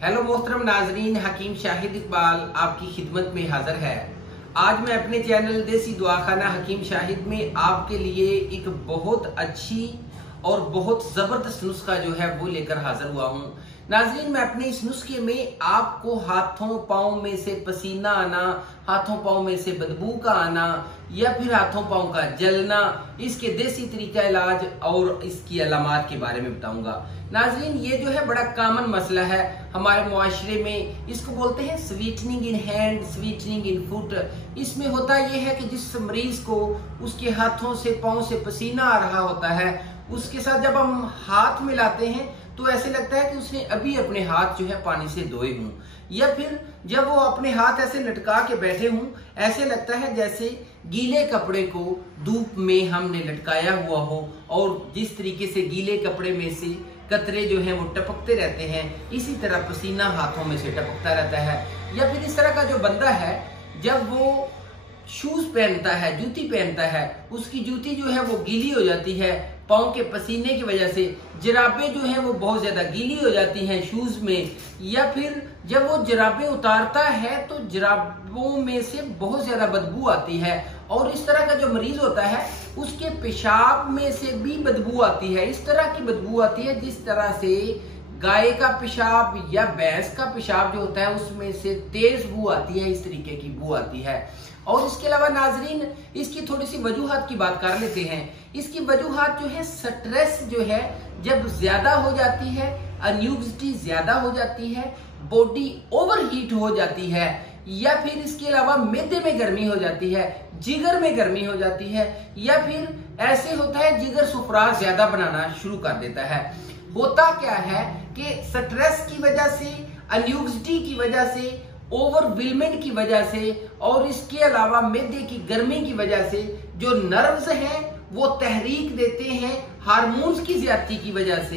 Hello मोहतरम नाजरीन, हकीम शाहिद इकबाल आपकी खिदमत में हाजिर है। आज मैं अपने चैनल देसी दुआखाना हकीम शाहिद में आपके लिए एक बहुत अच्छी और बहुत जबरदस्त नुस्खा जो है वो लेकर हाजिर हुआ हूँ। नाजरीन, मैं अपने इस नुस्खे में आपको हाथों पाँव में से पसीना आना, हाथों पाँव में से बदबू का आना या फिर हाथों पाँव का जलना, इसके देसी तरीका इलाज और इसकी अलामात के बारे में बताऊंगा। नाजरीन, ये जो है बड़ा कॉमन मसला है हमारे मुआशरे में। इसको बोलते हैं sweetening in hand, sweetening in foot. इसमें होता यह है कि जिस मरीज को उसके हाथों से पाँव से पसीना आ रहा होता है, उसके साथ जब हम हाथ मिलाते हैं तो ऐसे लगता है कि उसने अभी अपने हाथ जो है पानी से धोए हों, या फिर जब वो अपने हाथ ऐसे लटका के बैठे हों, ऐसे लगता है जैसे गीले कपड़े को धूप में हमने लटकाया हुआ हो और जिस तरीके से गीले कपड़े में से कतरे जो हैं वो टपकते रहते हैं, इसी तरह पसीना हाथों में से टपकता रहता है। या फिर इस तरह का जो बंदा है, जब वो शूज पहनता है, जूती पहनता है, उसकी जूती जो है वो गीली हो जाती है पाँव के पसीने की वजह से, जराबें जो हैं वो बहुत ज्यादा गीली हो जाती हैं शूज में, या फिर जब वो जराबें उतारता है तो जराबों में से बहुत ज्यादा बदबू आती है। और इस तरह का जो मरीज होता है उसके पेशाब में से भी बदबू आती है। इस तरह की बदबू आती है जिस तरह से गाय का पेशाब या भैंस का पेशाब जो होता है उसमें से तेज बू आती है, इस तरीके की बू आती है। और इसके अलावा नाजरीन, इसकी थोड़ी सी वजूहात की बात कर लेते हैं। इसकी वजूहात जो है, स्ट्रेस जो है जब ज्यादा हो जाती है, एंग्जाइटी ज्यादा हो जाती है, बॉडी ओवरहीट हो जाती है, या फिर इसके अलावा मैदे में गर्मी हो जाती है, जिगर में गर्मी हो जाती है, या फिर ऐसे होता है जिगर सुफरा ज्यादा बनाना शुरू कर देता है। होता क्या है कि स्ट्रेस की वजह से, एंग्जाइटी की वजह से, ओवरवेलमेंट की वजह से और इसके अलावा मैदे की गर्मी की वजह से जो नर्व्स हैं वो तहरीक देते हैं हार्मोन्स की ज्यादती की वजह से।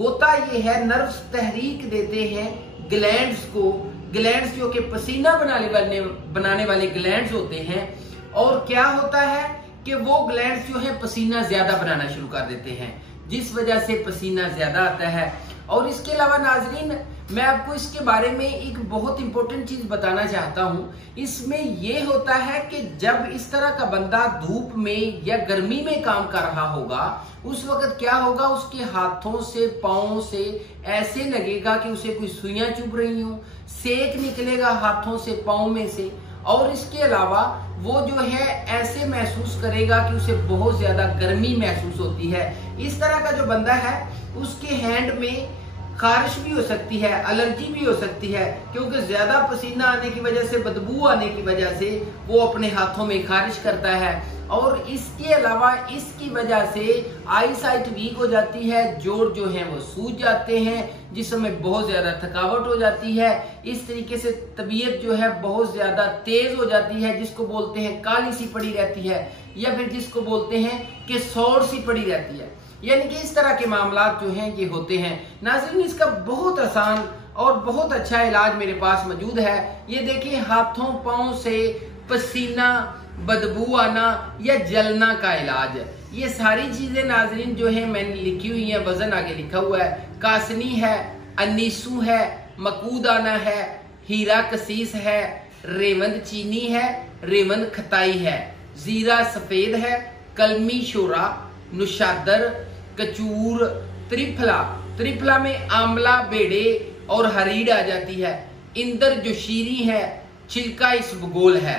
होता ये है, नर्व्स तहरीक देते हैं ग्लैंड्स को, ग्लैंड्स जो कि पसीना बनाने वाले ग्लैंड्स होते हैं। और क्या होता है कि वो ग्लैंड्स जो है पसीना ज्यादा बनाना शुरू कर देते हैं, जिस वजह से पसीना ज्यादा आता है। और इसके अलावा नाजरीन, मैं आपको इसके बारे में एक बहुत इंपॉर्टेंट चीज बताना चाहता हूं। इसमें यह होता है कि जब इस तरह का बंदा धूप में या गर्मी में काम कर रहा होगा, उस वक्त क्या होगा, उसके हाथों से पाँव से ऐसे लगेगा कि उसे कोई सुइयां चुभ रही हो, सेक निकलेगा हाथों से पाँव में से। और इसके अलावा वो जो है ऐसे महसूस करेगा कि उसे बहुत ज्यादा गर्मी महसूस होती है। इस तरह का जो बंदा है उसके हैंड में खारिश भी हो सकती है, एलर्जी भी हो सकती है, क्योंकि ज्यादा पसीना आने की वजह से, बदबू आने की वजह से वो अपने हाथों में खारिश करता है। और इसके अलावा इसकी वजह से आई साइट वीक हो जाती है, जोड़ जो है वो सूज जाते हैं, जिसमें बहुत ज्यादा थकावट हो जाती है। इस तरीके से तबीयत जो है बहुत ज्यादा तेज हो जाती है, जिसको बोलते हैं काली सी पड़ी रहती है, या फिर जिसको बोलते हैं कि सौर सी पड़ी रहती है। यानी कि इस तरह के मामलात जो हैं ये होते हैं। नाज़रीन, इसका बहुत आसान और बहुत अच्छा इलाज मेरे पास मौजूद है। ये देखिए, हाथों पाँव से पसीना, बदबू आना या जलना का इलाज, ये सारी चीजें नाजरीन जो है मैंने लिखी हुई है, वजन आगे लिखा हुआ है। कासनी है, अनीसू है, मकूदाना है, हीरा कसीस है, रेवंद चीनी है, रेवंद खताई है, जीरा सफेद है, कलमी शोरा, नुशादर, कचूर, त्रिफला, त्रिफला में आंवला, बेड़े और हरीड़ आ जाती है, इंदर जो शीरी है, छिलका इसबगोल है।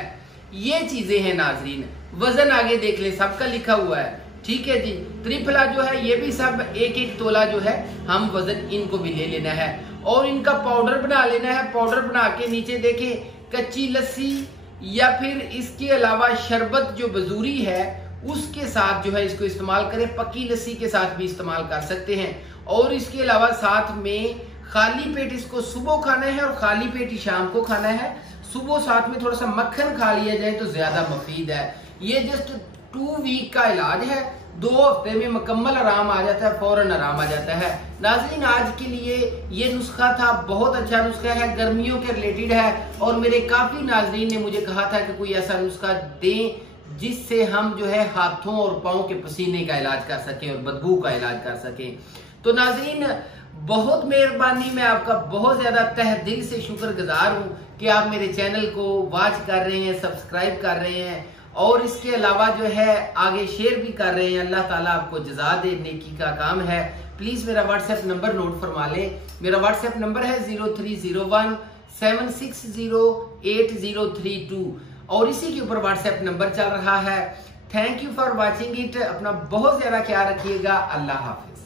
ये चीजें हैं नाजरीन। वजन आगे देख ले, सबका लिखा हुआ है, ठीक है जी। त्रिफला जो है ये भी सब एक एक तोला जो है हम वजन इनको भी ले लेना है और इनका पाउडर बना लेना है। पाउडर बना के नीचे देखें, कच्ची लस्सी या फिर इसके अलावा शरबत जो बजूरी है उसके साथ जो है इसको इस्तेमाल करें। पक्की लस्सी के साथ भी इस्तेमाल कर सकते हैं। और इसके अलावा साथ में खाली पेट इसको सुबह खाना है और खाली पेट ही शाम को खाना है। सुबह साथ में थोड़ा सा मक्खन खा लिया जाए तो ज्यादा मुफीद है। ये जस्ट 2 वीक का इलाज है, 2 हफ्ते में मुकम्मल आराम आ जाता है, फौरन आराम आ जाता है। नाज़रीन, आज के लिए ये नुस्खा था, बहुत अच्छा नुस्खा है, गर्मियों के रिलेटेड है। और मेरे काफी नाजरीन ने मुझे कहा था कि कोई ऐसा नुस्खा दें जिससे हम जो है हाथों और पाँव के पसीने का इलाज कर सकें और बदबू का इलाज कर सकें। तो नाजरीन, बहुत मेहरबानी, मैं आपका बहुत ज्यादा तहे दिल से शुक्रगुजार हूँ कि आप मेरे चैनल को वॉच कर रहे हैं, सब्सक्राइब कर रहे हैं और इसके अलावा जो है आगे शेयर भी कर रहे हैं। अल्लाह ताला आपको जज़ा दे, नेकी का काम है। प्लीज मेरा व्हाट्सएप नंबर नोट फरमा लें। मेरा व्हाट्सएप नंबर है 0301760832 और इसी के ऊपर व्हाट्सएप नंबर चल रहा है। Thank you for watching it. अपना बहुत ज्यादा ख्याल रखिएगा। अल्लाह हाफिज।